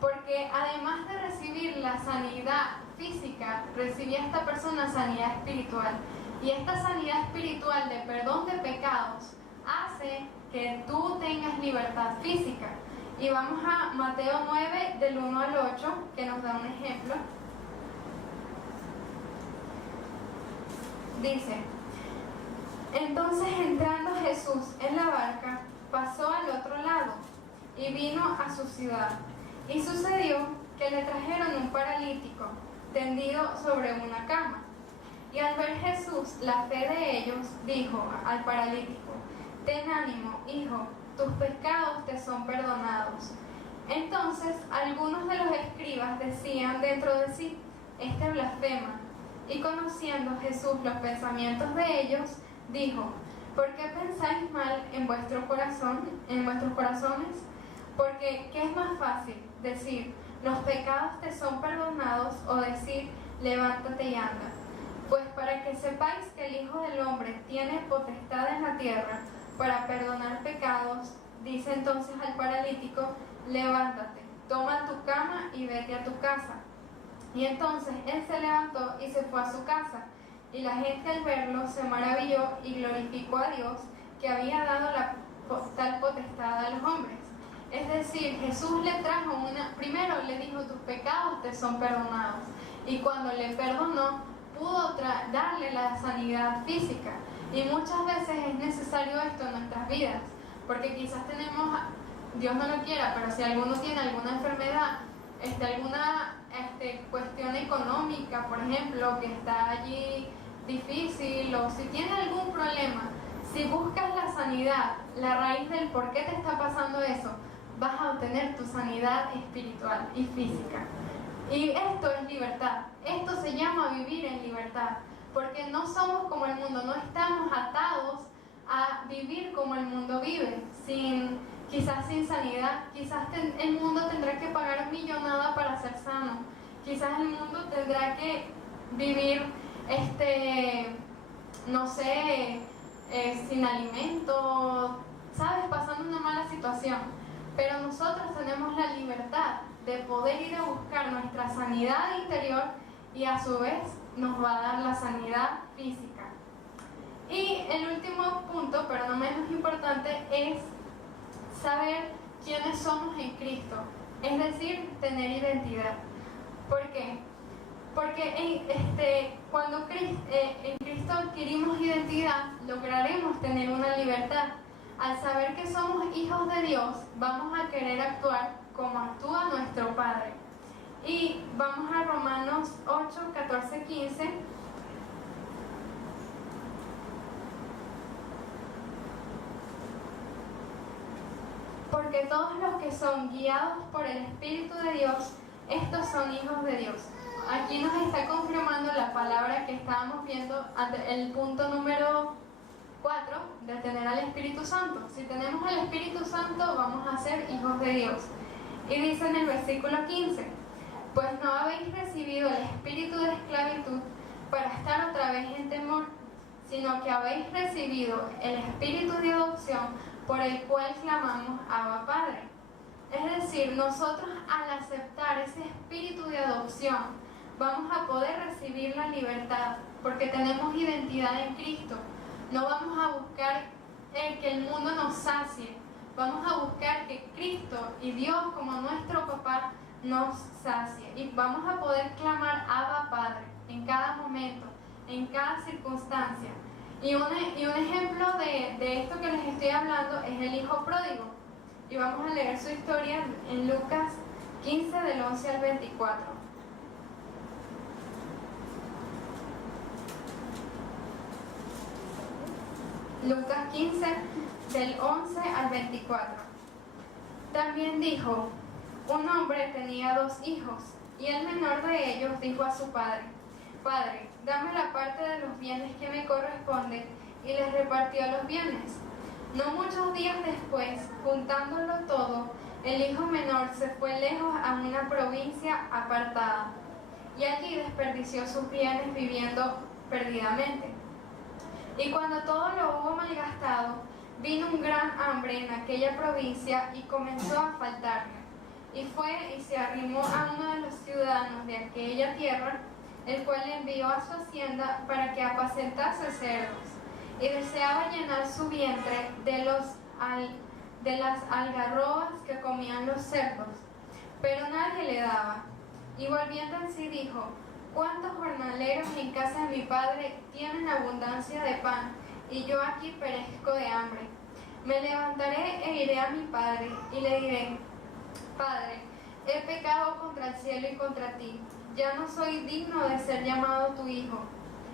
Porque además de recibir la sanidad física, recibía esta persona sanidad espiritual. Y esta sanidad espiritual de perdón de pecados hace que tú tengas libertad física. Y vamos a Mateo 9, del 1 al 8, que nos da un ejemplo. Dice: entonces, entrando Jesús en la barca, pasó al otro lado y vino a su ciudad. Y sucedió que le trajeron un paralítico tendido sobre una cama. Y al ver Jesús la fe de ellos, dijo al paralítico: ten ánimo, hijo, tus pecados te son perdonados. Entonces algunos de los escribas decían dentro de sí: este blasfema. Y conociendo Jesús los pensamientos de ellos, dijo: ¿por qué pensáis mal en vuestros corazones? Porque ¿qué es más fácil? Decir: los pecados te son perdonados, o decir: levántate y anda. Pues para que sepáis que el Hijo del Hombre tiene potestad en la tierra para perdonar pecados, dice entonces al paralítico: levántate, toma tu cama y vete a tu casa. Y entonces él se levantó y se fue a su casa. Y la gente al verlo se maravilló y glorificó a Dios, que había dado tal potestad a los hombres. Es decir, Jesús le trajo primero le dijo, tus pecados te son perdonados. Y cuando le perdonó, pudo darle la sanidad física. Y muchas veces es necesario esto en nuestras vidas, porque quizás tenemos, Dios no lo quiera, pero si alguno tiene alguna enfermedad, alguna cuestión económica, por ejemplo, que está allí difícil, o si tiene algún problema, si buscas la sanidad, la raíz del por qué te está pasando eso, vas a obtener tu sanidad espiritual y física. Y esto es libertad. Esto se llama vivir en libertad, porque no somos como el mundo, no estamos atados a vivir como el mundo vive, quizás sin sanidad. Quizás el mundo tendrá que pagar millonada para ser sano. Quizás el mundo tendrá que vivir, no sé, sin alimento, ¿sabes? Pasando una mala situación. Pero nosotros tenemos la libertad de poder ir a buscar nuestra sanidad interior y a su vez nos va a dar la sanidad física. Y el último punto, pero no menos importante, es saber quiénes somos en Cristo, es decir, tener identidad. ¿Por qué? Porque cuando en Cristo adquirimos identidad, lograremos tener una libertad. Al saber que somos hijos de Dios, vamos a querer actuar como actúa nuestro Padre. Y vamos a Romanos 8, 14, 15. Porque todos los que son guiados por el Espíritu de Dios, estos son hijos de Dios. Aquí nos está confirmando la palabra que estábamos viendo ante el punto número 4, de tener al Espíritu Santo. Si tenemos al Espíritu Santo, vamos a ser hijos de Dios. Y dice en el versículo 15, pues no habéis recibido el espíritu de esclavitud para estar otra vez en temor, sino que habéis recibido el espíritu de adopción por el cual clamamos Abba Padre. Es decir, nosotros al aceptar ese espíritu de adopción, vamos a poder recibir la libertad, porque tenemos identidad en Cristo. No vamos a buscar que el mundo nos sacie, vamos a buscar que Cristo y Dios como nuestro papá nos sacie. Y vamos a poder clamar Abba Padre en cada momento, en cada circunstancia. Y un ejemplo de esto que les estoy hablando es el hijo pródigo. Y vamos a leer su historia en Lucas 15 del 11 al 24. Lucas 15, del 11 al 24. También dijo, un hombre tenía 2 hijos, y el menor de ellos dijo a su padre, Padre, dame la parte de los bienes que me corresponde, y les repartió los bienes. No muchos días después, juntándolo todo, el hijo menor se fue lejos a una provincia apartada, y allí desperdició sus bienes viviendo perdidamente. Y cuando todo lo hubo malgastado, vino un gran hambre en aquella provincia y comenzó a faltarle. Y fue y se arrimó a uno de los ciudadanos de aquella tierra, el cual le envió a su hacienda para que apacentase cerdos. Y deseaba llenar su vientre de las algarrobas que comían los cerdos, pero nadie le daba. Y volviendo en sí dijo, ¿cuántos jornaleros en casa de mi padre tienen abundancia de pan, y yo aquí perezco de hambre? Me levantaré e iré a mi padre, y le diré, Padre, he pecado contra el cielo y contra ti, ya no soy digno de ser llamado tu hijo.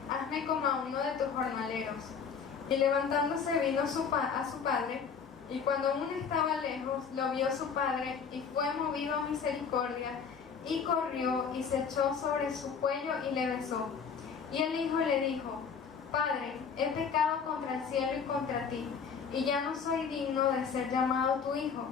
Hazme como a uno de tus jornaleros. Y levantándose vino a su padre, y cuando aún estaba lejos, lo vio su padre, y fue movido a misericordia, y corrió y se echó sobre su cuello y le besó. Y el hijo le dijo, Padre, he pecado contra el cielo y contra ti, y ya no soy digno de ser llamado tu hijo.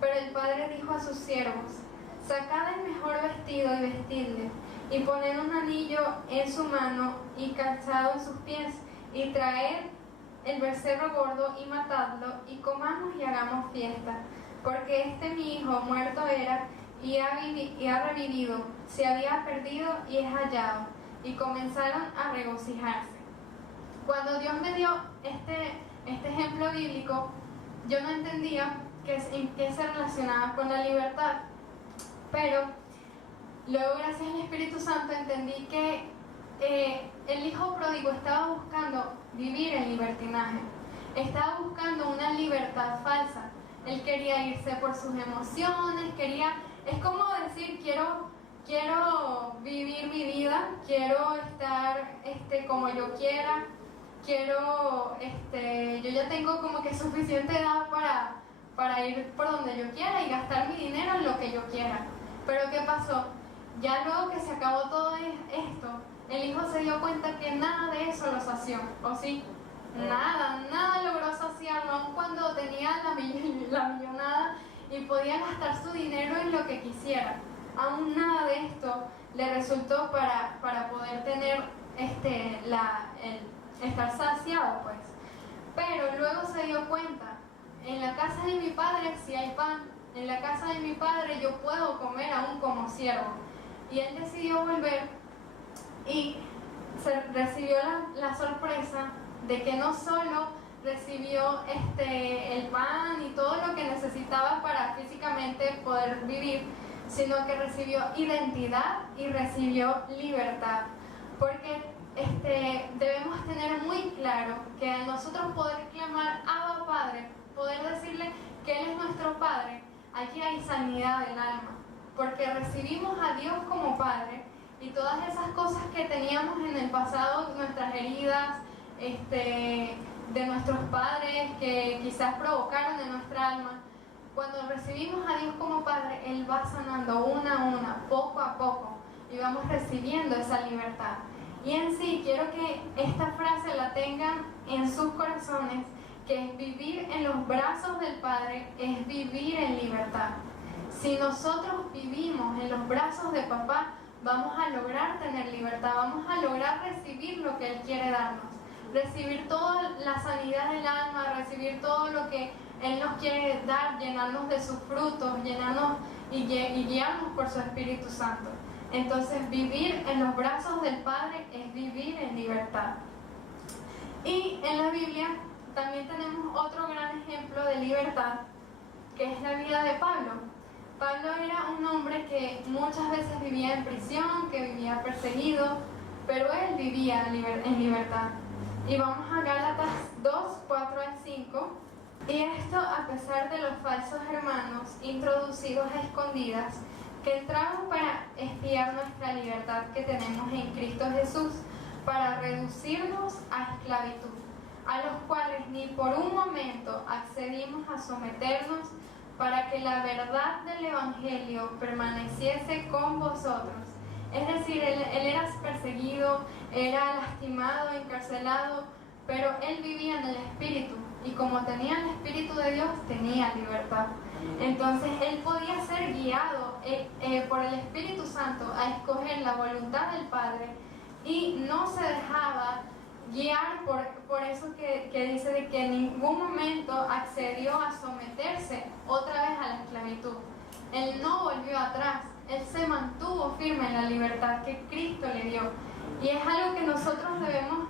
Pero el padre dijo a sus siervos, sacad el mejor vestido y vestidle, y poned un anillo en su mano y calzado en sus pies, y traed el becerro gordo y matadlo, y comamos y hagamos fiesta, porque mi hijo muerto era, y ha revivido, se había perdido y es hallado. Y comenzaron a regocijarse. Cuando Dios me dio este ejemplo bíblico, yo no entendía en qué se relacionaba con la libertad. Pero luego, gracias al Espíritu Santo, entendí que el hijo pródigo estaba buscando vivir en libertinaje, estaba buscando una libertad falsa. Él quería irse por sus emociones, es como decir, quiero vivir mi vida, quiero estar como yo quiera, yo ya tengo como que suficiente edad para ir por donde yo quiera y gastar mi dinero en lo que yo quiera. Pero ¿qué pasó? Ya luego que se acabó todo esto, el hijo se dio cuenta que nada de eso lo sació, ¿o sí? Nada logró saciarlo, aun cuando tenía la millonada y podía gastar su dinero en lo que quisiera. Aún nada de esto le resultó para poder tener estar saciado, pues. Pero luego se dio cuenta, en la casa de mi padre sí hay pan, en la casa de mi padre yo puedo comer aún como siervo. Y él decidió volver y recibió la sorpresa de que no solo recibió el pan y todo lo que necesitaba para físicamente poder vivir, sino que recibió identidad y recibió libertad. Porque debemos tener muy claro que al nosotros poder clamar Abba Padre, poder decirle que Él es nuestro Padre, aquí hay sanidad del alma, porque recibimos a Dios como Padre y todas esas cosas que teníamos en el pasado, nuestras heridas, de nuestros padres que quizás provocaron en nuestra alma, cuando recibimos a Dios como Padre, Él va sanando una a una, poco a poco, y vamos recibiendo esa libertad. Y en sí, quiero que esta frase la tengan en sus corazones, que es vivir en los brazos del Padre, es vivir en libertad. Si nosotros vivimos en los brazos de papá, vamos a lograr tener libertad, vamos a lograr recibir lo que Él quiere darnos, recibir toda la sanidad del alma, recibir todo lo que Él nos quiere dar, llenarnos de sus frutos, llenarnos y guiarnos por su Espíritu Santo. Entonces, vivir en los brazos del Padre es vivir en libertad. Y en la Biblia también tenemos otro gran ejemplo de libertad, que es la vida de Pablo. Pablo era un hombre que muchas veces vivía en prisión, que vivía perseguido, pero él vivía en libertad. Y vamos a Gálatas 2, 4 al 5. Y esto a pesar de los falsos hermanos introducidos a escondidas, que entraron para espiar nuestra libertad que tenemos en Cristo Jesús, para reducirnos a esclavitud, a los cuales ni por un momento accedimos a someternos, para que la verdad del Evangelio permaneciese con vosotros. Es decir, él era perseguido, era lastimado, encarcelado, pero él vivía en el Espíritu, y como tenía el Espíritu de Dios, tenía libertad. Entonces él podía ser guiado por el Espíritu Santo a escoger la voluntad del Padre, y no se dejaba guiar por eso que dice de que en ningún momento accedió a someterse otra vez a la esclavitud. Él no volvió atrás, él se mantuvo firme en la libertad que Cristo le dio. Y es algo que nosotros debemos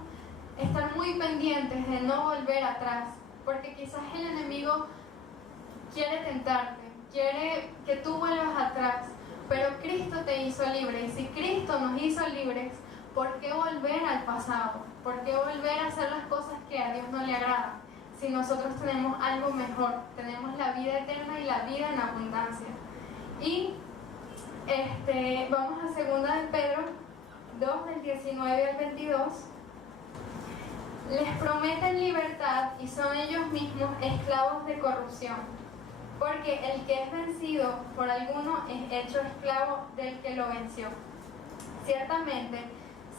estar muy pendientes de no volver atrás, porque quizás el enemigo quiere tentarte, quiere que tú vuelvas atrás, pero Cristo te hizo libre, y si Cristo nos hizo libres, ¿por qué volver al pasado? ¿Por qué volver a hacer las cosas que a Dios no le agradan? Si nosotros tenemos algo mejor, tenemos la vida eterna y la vida en abundancia. Y vamos a 2 de Pedro 2, del 19 al 22. Les prometen libertad y son ellos mismos esclavos de corrupción, porque el que es vencido por alguno es hecho esclavo del que lo venció. Ciertamente,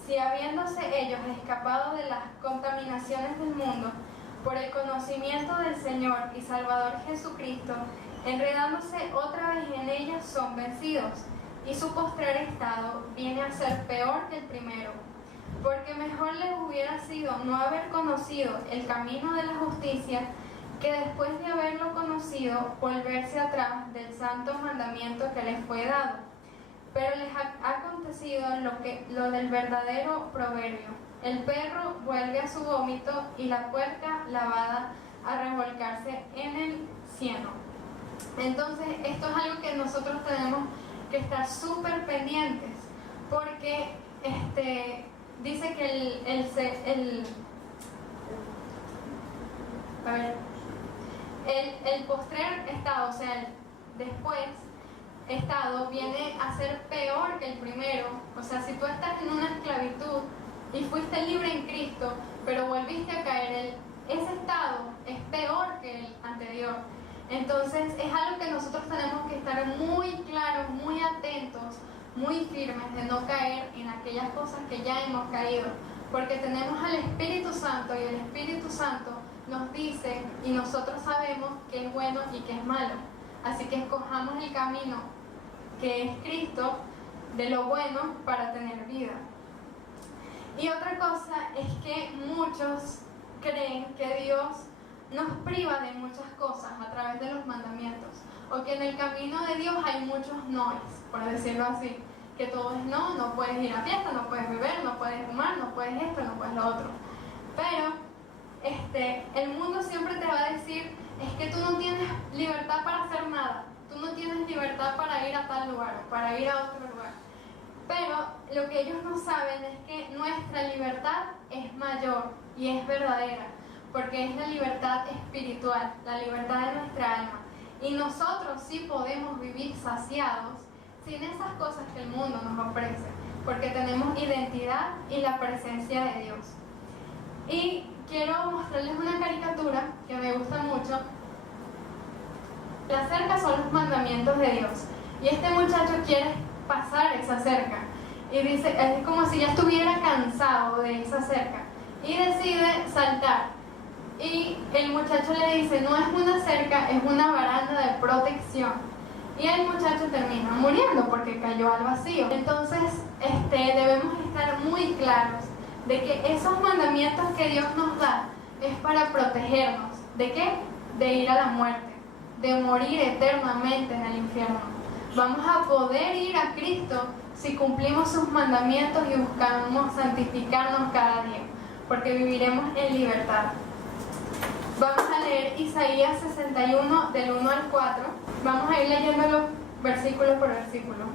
si habiéndose ellos escapado de las contaminaciones del mundo por el conocimiento del Señor y Salvador Jesucristo, enredándose otra vez en ellas, son vencidos, y su postrer estado viene a ser peor que el primero, porque mejor les hubiera sido no haber conocido el camino de la justicia, que después de haberlo conocido, volverse atrás del santo mandamiento que les fue dado. Pero les ha acontecido lo del verdadero proverbio: el perro vuelve a su vómito y la puerca lavada a revolcarse en el cieno. Entonces, esto es algo que nosotros tenemos que estar súper pendientes, porque dice que el postrer estado, o sea, el después estado, viene a ser peor que el primero. O sea, si tú estás en una esclavitud y fuiste libre en Cristo, pero volviste a caer, ese estado es peor que el anterior. Entonces es algo que nosotros tenemos que estar muy claros, muy atentos, muy firmes de no caer en aquellas cosas que ya hemos caído, porque tenemos al Espíritu Santo y el Espíritu Santo nos dice y nosotros sabemos qué es bueno y qué es malo. Así que escojamos el camino que es Cristo, de lo bueno, para tener vida. Y otra cosa es que muchos creen que Dios nos priva de muchas cosas a través de los mandamientos, o que en el camino de Dios hay muchos noes, por decirlo así, que todo es no, no puedes ir a fiesta, no puedes beber, no puedes fumar, no puedes esto, no puedes lo otro. Pero el mundo siempre te va a decir, es que tú no tienes libertad para hacer nada, tú no tienes libertad para ir a tal lugar o para ir a otro lugar. Pero lo que ellos no saben es que nuestra libertad es mayor y es verdadera, porque es la libertad espiritual, la libertad de nuestra alma. Y nosotros sí podemos vivir saciados sin esas cosas que el mundo nos ofrece, porque tenemos identidad y la presencia de Dios. Y quiero mostrarles una caricatura que me gusta mucho. La cerca son los mandamientos de Dios. Y este muchacho quiere pasar esa cerca. Y dice, es como si ya estuviera cansado de esa cerca. Y decide saltar. Y el muchacho le dice, no es una cerca, es una baranda de protección. Y el muchacho termina muriendo porque cayó al vacío. Entonces, debemos estar muy claros de que esos mandamientos que Dios nos da es para protegernos. ¿De qué? De ir a la muerte, de morir eternamente en el infierno. Vamos a poder ir a Cristo si cumplimos sus mandamientos y buscamos santificarnos cada día, porque viviremos en libertad. Vamos a leer Isaías 61 del 1 al 4. Vamos a ir leyéndolo versículo por versículo.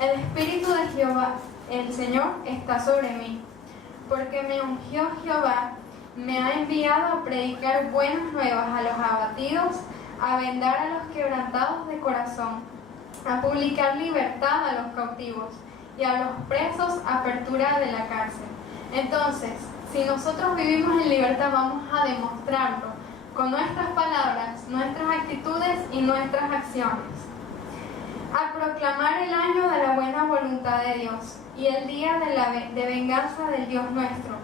El Espíritu de Jehová, el Señor, está sobre mí, porque me ungió Jehová, me ha enviado a predicar buenas nuevas a los abatidos, a vendar a los quebrantados de corazón, a publicar libertad a los cautivos y a los presos apertura de la cárcel. Entonces, si nosotros vivimos en libertad, vamos a demostrarlo con nuestras palabras, nuestras actitudes y nuestras acciones. A proclamar el año de la buena voluntad de Dios y el día de venganza del Dios nuestro,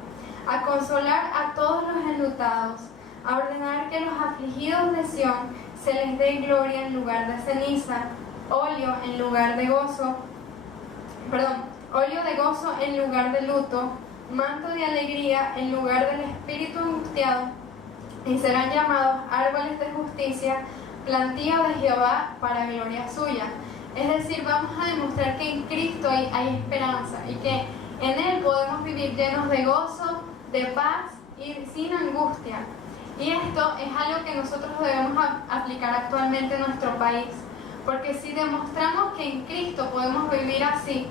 a consolar a todos los enlutados, a ordenar que los afligidos de Sión se les dé gloria en lugar de ceniza, óleo en lugar de gozo, óleo de gozo en lugar de luto, manto de alegría en lugar del espíritu angustiado, y serán llamados árboles de justicia, plantío de Jehová para gloria suya. Es decir, vamos a demostrar que en Cristo hay esperanza y que en Él podemos vivir llenos de gozo, de paz y sin angustia. Y esto es algo que nosotros debemos aplicar actualmente en nuestro país, porque si demostramos que en Cristo podemos vivir así,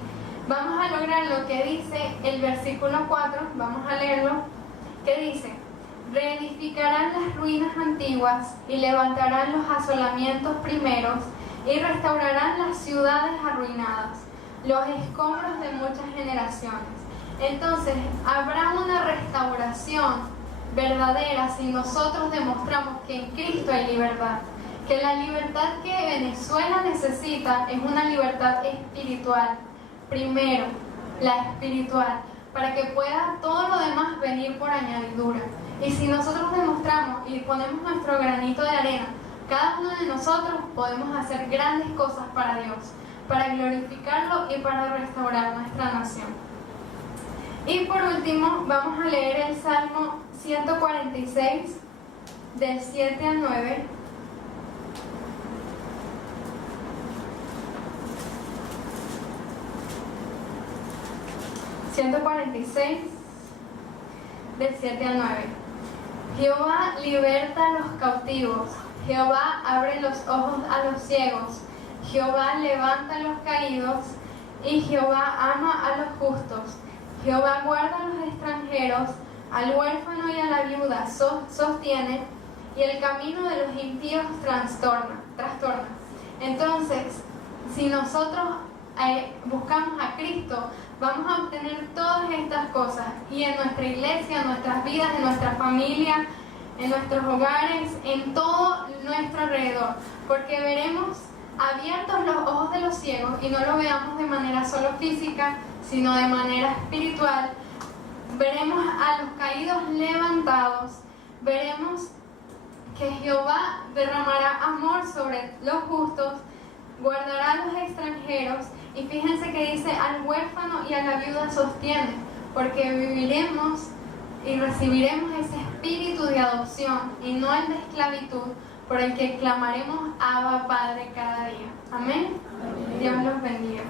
vamos a lograr lo que dice el versículo 4, vamos a leerlo, que dice: reedificarán las ruinas antiguas y levantarán los asolamientos primeros y restaurarán las ciudades arruinadas, los escombros de muchas generaciones. Entonces, habrá una restauración verdadera si nosotros demostramos que en Cristo hay libertad, que la libertad que Venezuela necesita es una libertad espiritual, primero, la espiritual, para que pueda todo lo demás venir por añadidura. Y si nosotros demostramos y ponemos nuestro granito de arena, cada uno de nosotros podemos hacer grandes cosas para Dios, para glorificarlo y para restaurar nuestra nación. Y por último, vamos a leer el Salmo 146, del 7 al 9. Del 7 al 9. Jehová liberta a los cautivos, Jehová abre los ojos a los ciegos, Jehová levanta a los caídos, y Jehová ama a los justos. Jehová guarda a los extranjeros, al huérfano y a la viuda sostiene, y el camino de los impíos trastorna. Entonces, si nosotros buscamos a Cristo, vamos a obtener todas estas cosas, y en nuestra iglesia, en nuestras vidas, en nuestra familia, en nuestros hogares, en todo nuestro alrededor, porque veremos abiertos los ojos de los ciegos, y no lo veamos de manera solo física, sino de manera espiritual. Veremos a los caídos levantados, veremos que Jehová derramará amor sobre los justos, guardará a los extranjeros, y fíjense que dice al huérfano y a la viuda sostiene, porque viviremos y recibiremos ese espíritu de adopción y no el de esclavitud, por el que clamaremos Abba Padre cada día. Amén. Dios los bendiga.